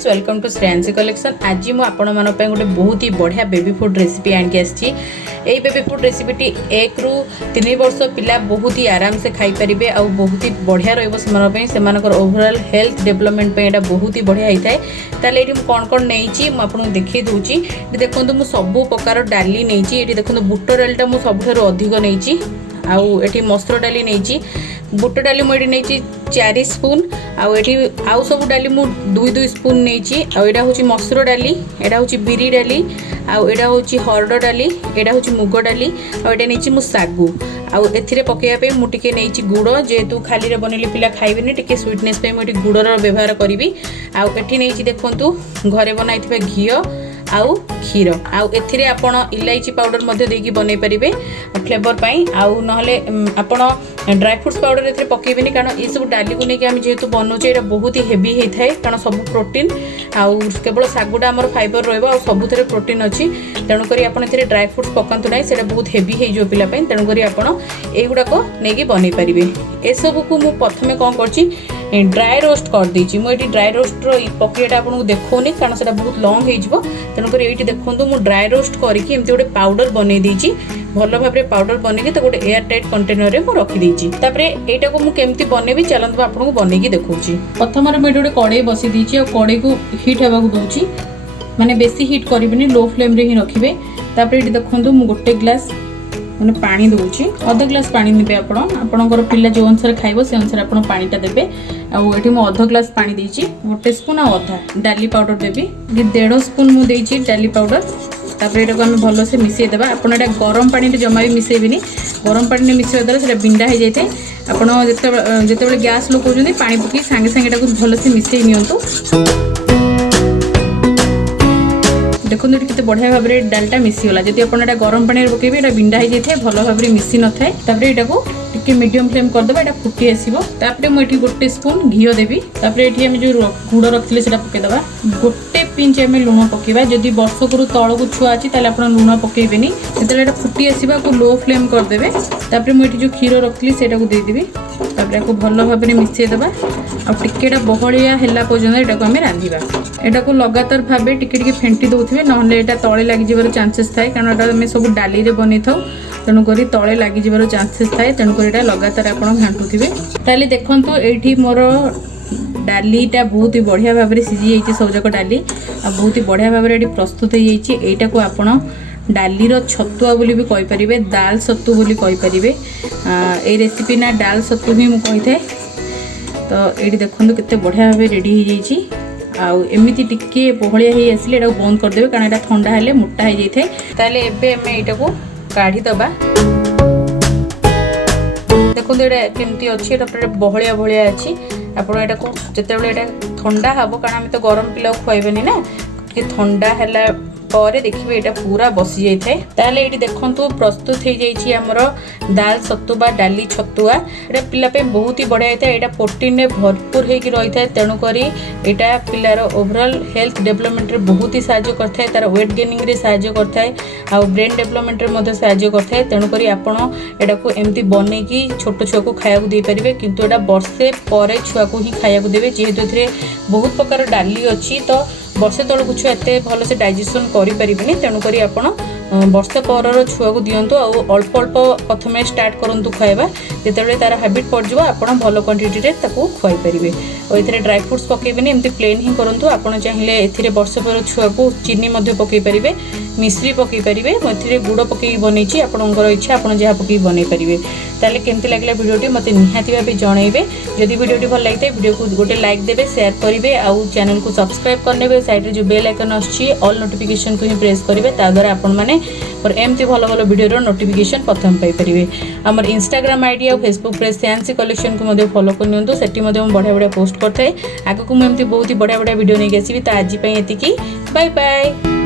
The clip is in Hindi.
Friends welcome to Shreyansi collection. आज मु आपण मन पे गोटे बहुत ही बढ़िया बेबी फूड रेसिपी आनिक आसी। यही बेबी फूड रेसिपीटी 1 ରୁ 3 वर्ष पिला बहुत ही आराम से खाई परिबे आ बहुत ही बढ़िया रहइबो सेमानकर ओवरऑल हेल्थ डेवलपमेंट पे एटा बहुत ही बढ़िया होता है। ताले एटी कोन कोन नेइची मु आपन देखै दोची। देखंतु मु सब प्रकार डाली नेइची। एटी देखंतु बुट डालटा मु सबथरो अधिक नेइची आउ एटी मसूर डाली नेइची। बुट डाली मुझे नहीं 4 स्पून आउ सब डाली मु 2 स्पून नहीं। आउटा हूँ मसूर डाली, एटा हूँ बिरी डाली, आउटा हूँ हरड़ डाली, एटा हूँ मुग डाली, आउटा नहीं मु सागु आउ एथिरे पकेया मुझे नहीं गुड़ जेहेतु खाली बनइले पिला खाइबेनी टिके स्वीटनेस पे मुझे गुड़र व्यवहार करी। आउ एठी नहीं देखंतु घरे बनाइथिबा घी आउ क्षीर आउ एथिरे आपण इलायची पाउडर मध्य देकी बनै परिबे फ्लेवर पाई। आउ नहले आपण ड्राई फ्रूट्स पाउडर एथिरे पकेबेनी कारण ए सब डाली को नेकी हम जेहेतु बनौचे एटा बहुत ही हेवी हेइ थाए कारण सब प्रोटीन आउ केवल सागुडा हमर फाइबर रहइबो आउ सबुथरे प्रोटीन अछि। तेणु करी आपण एथिरे ड्राई फ्रूट्स पकांतु नै सेटा बहुत हेवी हेइ जो पिला पई। तेणु करी आपण एगुडा को नेकी बनै परिबे। ए सब को मु प्रथमे कोन करछि ड्राई रोस्ट कर देछि। मु एटी ड्राई रोस्ट रो प्रक्रियाटा आपन देखौनी कारण सेटा बहुत लॉन्ग हेइ जिवो। तेणु करी एटी देखंतु मु ड्राई रोस्ट करिकि एमति गोटे पाउडर बनै देछि। भल भाबरे पाउडर बनेकी तो गोटे एयर टाइट कंटेनर रे मु रखि देछि। तापरे एटा को मु केमति बनेबी चलंतु आपन को बनेकी देखौछि। प्रथम रे मु गोटे कड़ाई बसि देछि आ कड़ाई को हीट हेबा को दोछि माने बेसी हीट करिबिनी लो फ्लेम रे ही रखिबे। तापरे एटी देखंतु मु गोटे ग्लास माने पानी दोछि। आधा ग्लास पानी नेबे आपणकर पिला जो अनुसार खाइबो से अनुसार आपण पानीटा देबे। आउ एठी मु आधा ग्लास पानी देछि। गोटे स्पून आ आधा डाली पाउडर देबी। 1.5 स्पून मु देछि डाली पाउडर। तापर एटा को हम भलो से मिसै देबा। आपण एटा गरम पानी रे जमा भी मिसैबिनी। गरम पानी रे मिसै द्वारा सेटा बिंडा हे जायते। आपण जेतेबेले गैस लो कोजोनी पानी पकी संगे संगे एटा को भलो से मिसै नियंतु। देखो कितने बढ़िया भाव में डालटा मिसीगला। जदि आप गरम पानी पकेबे एटा बिंडा हो जाए भल भाव में मिसी न थाए। तापर एटा को टिके मीडियम फ्लेम कर देबा एटा फुटी आसीबो। तापर मु एठी गोटे स्पून घी देबी। तापर एठी हम जो गुड़ रखले सेटा पके देबा। गोटे पिंच एम लुण पकेबा। जदि वर्षकरू तळ को छुआ अछि ताले आपण लुण पकेबेनी। जेतले एटा फुटी आसीबा को लो फ्लेम कर देबे। तापर मु एठी जो खीर रखली सेटा को दे देबी। तापर एको भल भाव में मिसै देबा आ टिकेटा बहलिया हैला पर्यंत एटा को हम रांधिबा। एटा को लगातार भाबे टिके टिके फेंटी दोथिबे नहले एटा तळे लागि जिवार चांसेस थाए कारण एटा हम सब डाली रे बनै थाउ। तेणु करी तळे लागि जिवार चांसेस थाए। तेणु करी एटा लगातार आपण घांटुथिबे। ताले देखंतु एठी मोर डालीटा बहुत ही बढ़िया भाव में सिझी जाइए। सबजाक डाली आ बहुत ही बढ़िया भाव में प्रस्तुत हो जाइए। एटा को आपण डालीर छतुआ बोली भी कहि परिबे, दाल सत्तू बोली कहि परिबे। ए रेसिपी ना दाल सत्तू ही मु कहि थाए। तो एठी देखंतु केते बढ़िया भाव रेडी हो जाइए। आउ एमिति टिके बहलिया ही आसिले एटा बंद कर देबे कारण एटा ठंडा हेले मोटा हो जाइए। ताले एबे एमे एटा को काढी दबा। देखो एटा केमती अछि एटा पूरा बहलिया बहलिया अछि। आपण एटा को जेतेबेले एटा ठंडा हबो कारण हम तो गरम पिला खुआइबेनी ना कि ठंडा हैला परे देखिबे एटा पूरा बसी जाय थाए। ताले एटी देखंतु प्रस्तुत हो जाइछि हमर दाल सत्तू बा डाली छतुआ। एटा पिला पे बहुत ही बढ़िया थाए। एटा प्रोटीन रे भरपूर हे कि रही थाए। तेणु करी एटा पिलार ओवरऑल हेल्थ डेवलपमेंट रे बहुत ही सहायता करथाय। तार वेट गेनिंग रे सहायता करथाय आ ब्रेन डेवलपमेंट रे मध्ये सहायता करथाय। तेणु करी आपण एटा को एम्ति बनै कि छोट छुआ को खाया को दे परिबे किंतु एटा वर्षे परे छुआ को ही खाया को देबे। जेहेतु एथरे बहुत प्रकार डाली अछि तो वर्षे तल को छुआ एते भल से डाइजेशन करि परिबेनी। तेणु करी आपण वर्षे परर छुआ को दियंतु आ अल्प अल्प प्रथमे स्टार्ट करंतु खाइबा। जेतेबेले तार हैबिट पड़ जिवो आपण भल क्वांटिटी रे ताको खुआई परिबे। और एथिरे ड्राई फ्रूट्स पकेबेनी एम्ति प्लेन ही करंतु। आपण चाहिले एथिरे वर्षे पर छुआ को चीनी मध्ये पकेई परिबे, मिश्री पकेई परिबे। म एथिरे गुड़ पकेई बनैछि आपणकर इच्छा आपण जेहा पकेई बनै परिबे। ताले केमति लागला वीडियोटी मते निहाती भाबे जणाइबे। जदि वीडियोटी भल लागिते वीडियो को गोटे लाइक देबे, शेयर करिवे आ चैनल को सब्सक्राइब करनेबे। साइड रे जो बेल आइकन आछि ऑल नोटिफिकेशन को ही प्रेस करिवे। ता द्वारा आपण माने और एमती भल भल वीडियो नोटिफिकेशन प्रथम पाई परिवे। हमर इंस्टाग्राम आईडी और फेसबुक पेज श्रेयांसी कलेक्शन को मध्य फॉलो करनियंतु। सेठी मध्य हम बढ़िया बढ़िया पोस्ट करथाय। आगु को हम एमती बहुत ही बढ़िया बढ़िया वीडियो नै आसीबी। ता आज पई एतिकी बाय बाय।